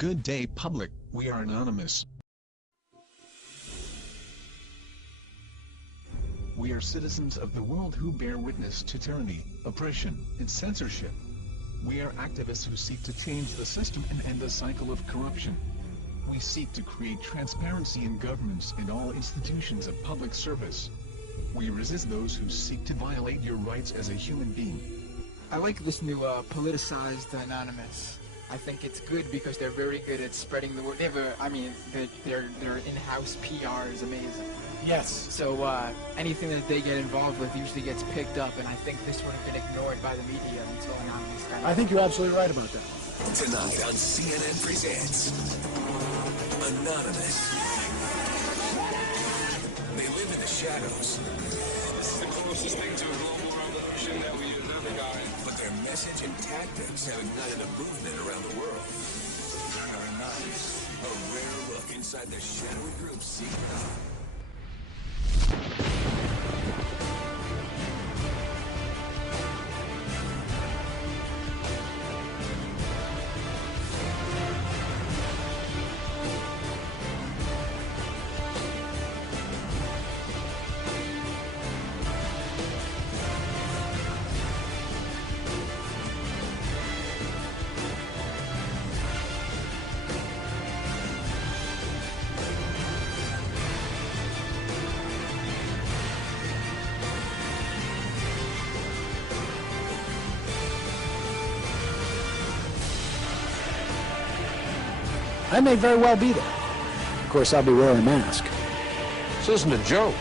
Good day, public. We are anonymous. We are citizens of the world who bear witness to tyranny, oppression, and censorship. We are activists who seek to change the system and end the cycle of corruption. We seek to create transparency in governments and all institutions of public service. We resist those who seek to violate your rights as a human being. I like this new politicized Anonymous. I think it's good because they're very good at spreading the word. They have their in-house PR is amazing. Yes. So anything that they get involved with usually gets picked up, and I think this would have been ignored by the media until Anonymous got I think you're absolutely right about that. Tonight on CNN Presents Anonymous. They live in the shadows. This is the closest thing to a global revolution that we have ever gotten. But their message and tactics have ignited a movement around the world. They're anonymous. A rare look inside the shadowy group's secret. I may very well be there. Of course, I'll be wearing a mask. This isn't a joke,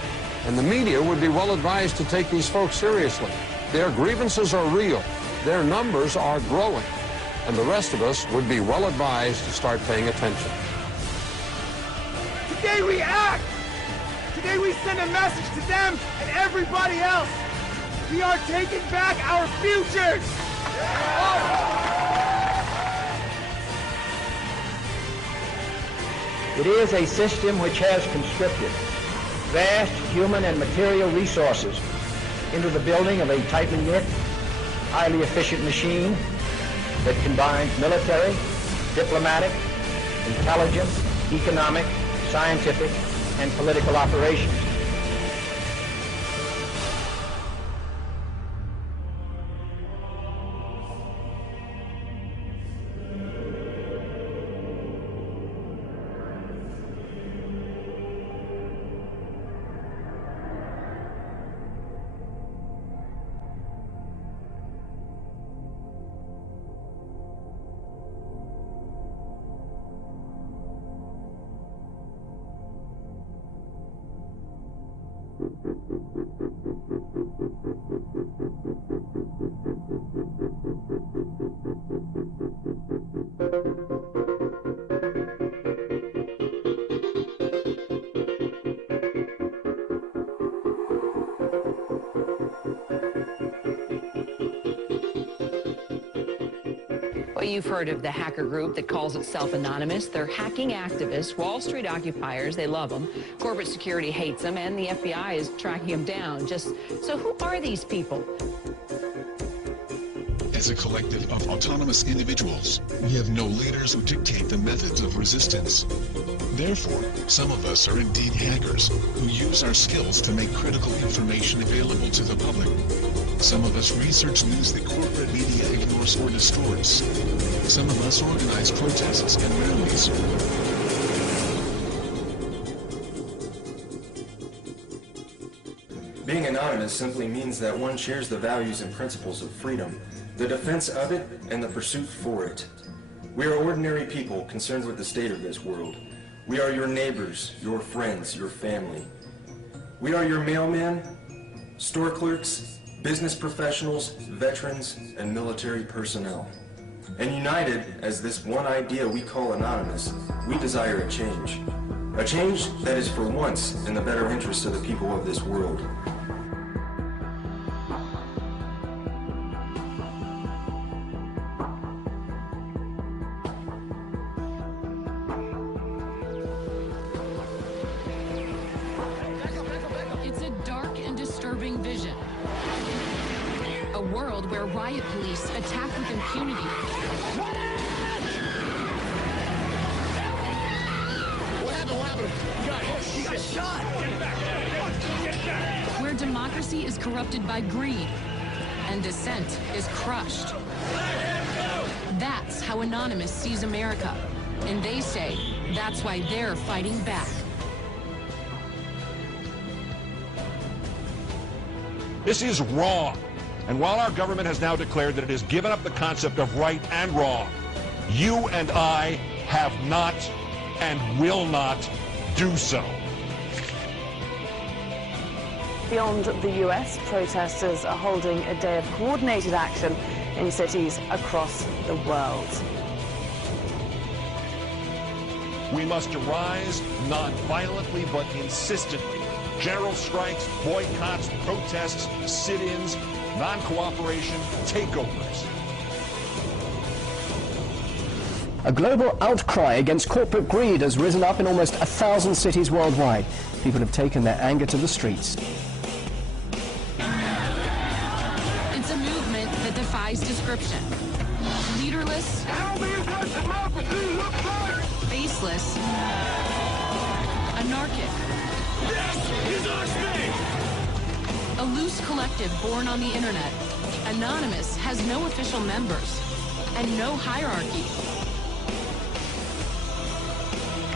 and the media would be well advised to take these folks seriously. Their grievances are real, their numbers are growing, and the rest of us would be well advised to start paying attention. Today we act! Today we send a message to them and everybody else! We are taking back our futures! It is a system which has conscripted vast human and material resources into the building of a tightly knit, highly efficient machine that combines military, diplomatic, intelligence, economic, scientific, and political operations. Well, you've heard of the hacker group that calls itself Anonymous. They're hacking activists, Wall Street occupiers. They love them. Corporate security hates them, and the FBI is tracking them down. So who are these people? As a collective of autonomous individuals, we have no leaders who dictate the methods of resistance. Therefore, some of us are indeed hackers, who use our skills to make critical information available to the public. Some of us research news that corporate media ignores or destroys. Some of us organize protests and rallies. Being anonymous simply means that one shares the values and principles of freedom, the defense of it, and the pursuit for it. We are ordinary people concerned with the state of this world. We are your neighbors, your friends, your family. We are your mailmen, store clerks, business professionals, veterans, and military personnel. And united as this one idea we call anonymous, we desire a change. A change that is for once in the better interest of the people of this world. It's a dark and disturbing vision. A world where riot police attack with impunity. got shot! Where democracy is corrupted by greed and dissent is crushed. That's how Anonymous sees America. And they say that's why they're fighting back. This is wrong. And while our government has now declared that it has given up the concept of right and wrong, you and I have not and will not do so. Beyond the US, protesters are holding a day of coordinated action in cities across the world. We must arise not violently but insistently. General strikes, boycotts, protests, sit-ins, non-cooperation, takeovers. A global outcry against corporate greed has risen up in almost 1,000 cities worldwide. People have taken their anger to the streets. It's a movement that defies description. Leaderless, faceless, anarchic. A loose collective born on the internet, Anonymous has no official members and no hierarchy.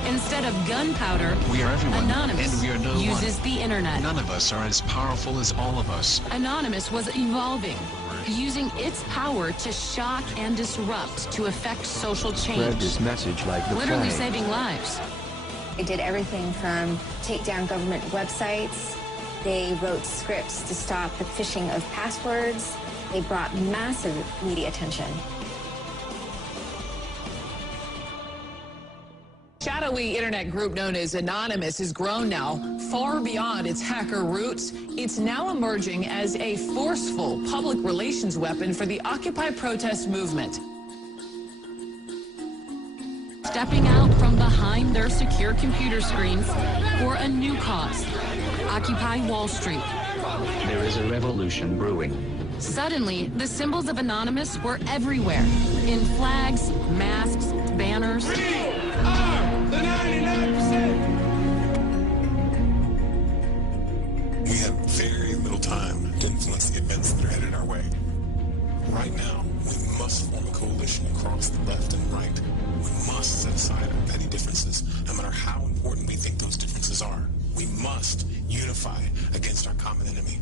Instead of gunpowder, We are everyone, Anonymous and we are no uses one. the internet. None of us are as powerful as all of us. Anonymous was evolving, using its power to shock and disrupt to affect social change. Spread this message like the Literally plague. saving lives. They did everything from take down government websites. They wrote scripts to stop the phishing of passwords. They brought massive media attention. Shadowy internet group known as Anonymous has grown now far beyond its hacker roots. It's now emerging as a forceful public relations weapon for the Occupy protest movement. Stepping out from behind their secure computer screens for a new cause. Occupy Wall Street. There is a revolution brewing. Suddenly, the symbols of Anonymous were everywhere. In flags, masks, banners. The 99%! We have very little time to influence the events that are headed our way. Right now, we must form a coalition across the left and right. We must set aside our petty differences, no matter how important we think those differences are. We must unify against our common enemy.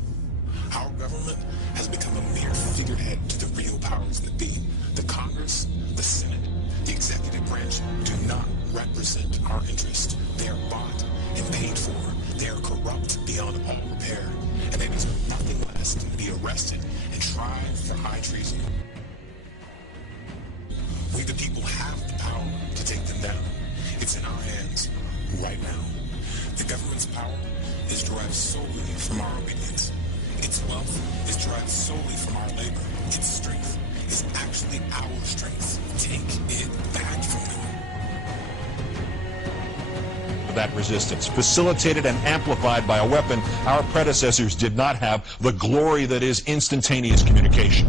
Our government has become a mere figurehead to the real powers that be. The Congress, the Senate, the executive branch do not represent our interest. They are bought and paid for. They are corrupt beyond all repair. And they deserve nothing less than to be arrested and tried for high treason. We the people have the power to take them down. It's in our hands right now. The government's power is derived solely from our obedience. Its wealth is derived solely from our labor. Its strength is actually our strength. Take it back from them. That resistance, facilitated and amplified by a weapon our predecessors did not have, the glory that is instantaneous communication.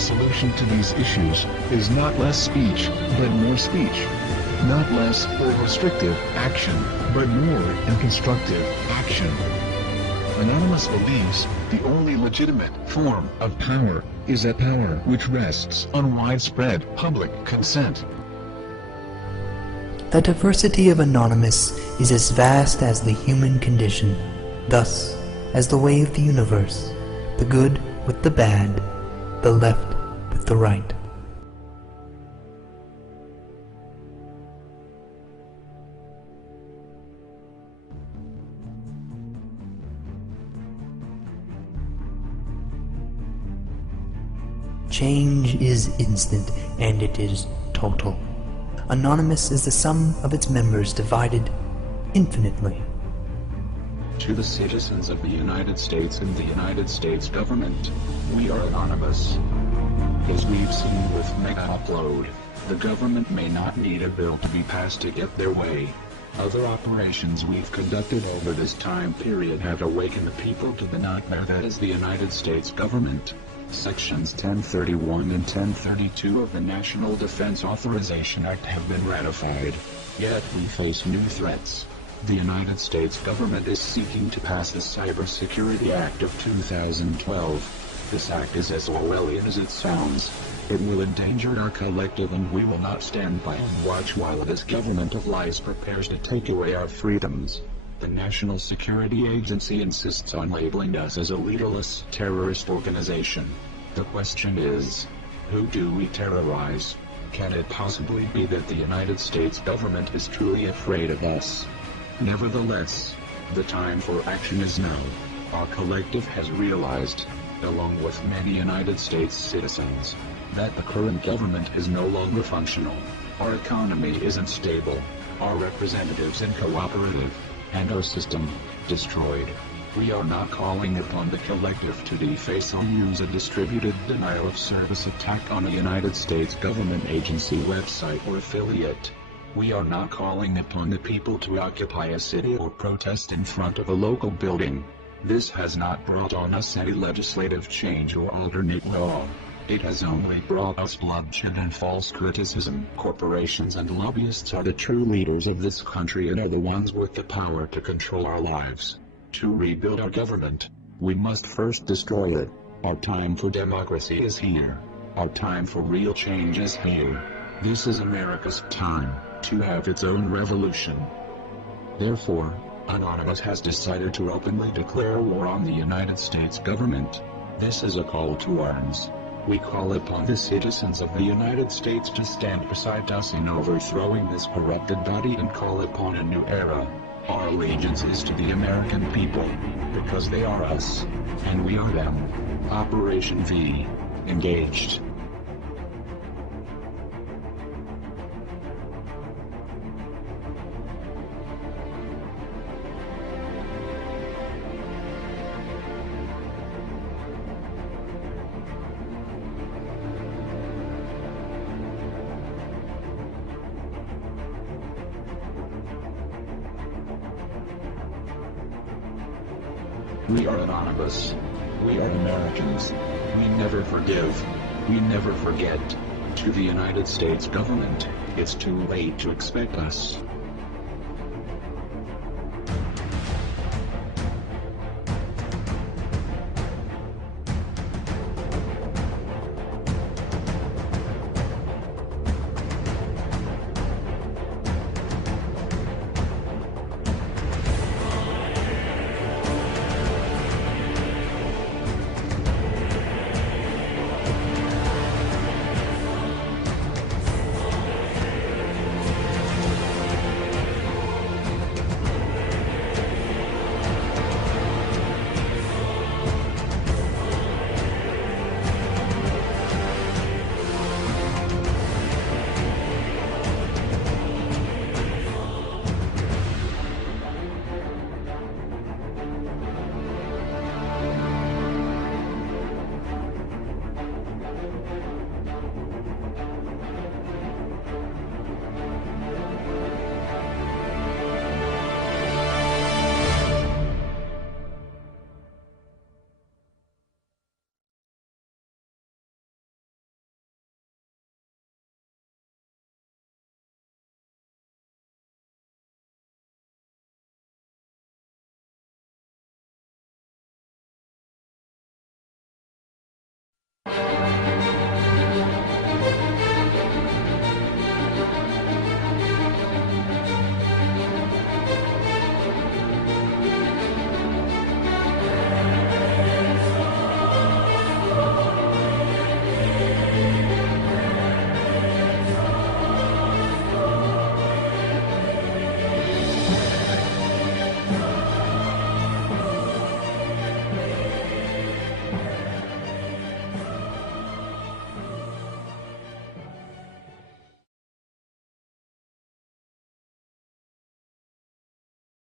solution to these issues is not less speech, but more speech. Not less or restrictive action, but more and constructive action. Anonymous believes the only legitimate form of power is a power which rests on widespread public consent. The diversity of Anonymous is as vast as the human condition, thus, as the way of the universe, the good with the bad, the left with the right. Change is instant, and it is total. Anonymous is the sum of its members divided infinitely. To the citizens of the United States and the United States government, we are anonymous. As we've seen with Mega Upload, the government may not need a bill to be passed to get their way. Other operations we've conducted over this time period have awakened the people to the nightmare that is the United States government. Sections 1031 and 1032 of the National Defense Authorization Act have been ratified. Yet we face new threats. The United States government is seeking to pass the Cybersecurity Act of 2012. This act is as Orwellian as it sounds. It will endanger our collective, and we will not stand by and watch while this government of lies prepares to take away our freedoms. The National Security Agency insists on labeling us as a leaderless terrorist organization. The question is, who do we terrorize? Can it possibly be that the United States government is truly afraid of us? Nevertheless, the time for action is now. Our collective has realized, along with many United States citizens, that the current government is no longer functional. Our economy isn't stable, our representatives uncooperative, and our system destroyed. We are not calling upon the collective to deface or use a distributed denial of service attack on a United States government agency, website, or affiliate. We are not calling upon the people to occupy a city or protest in front of a local building. This has not brought on us any legislative change or alternate law. It has only brought us bloodshed and false criticism. Corporations and lobbyists are the true leaders of this country and are the ones with the power to control our lives. To rebuild our government, we must first destroy it. Our time for democracy is here. Our time for real change is here. This is America's time to have its own revolution. Therefore, Anonymous has decided to openly declare war on the United States government. This is a call to arms. We call upon the citizens of the United States to stand beside us in overthrowing this corrupted body and call upon a new era. Our allegiance is to the American people, because they are us, and we are them. Operation V. Engaged. We are anonymous. We are Americans. We never forgive. We never forget. To the United States government, it's too late to expect us.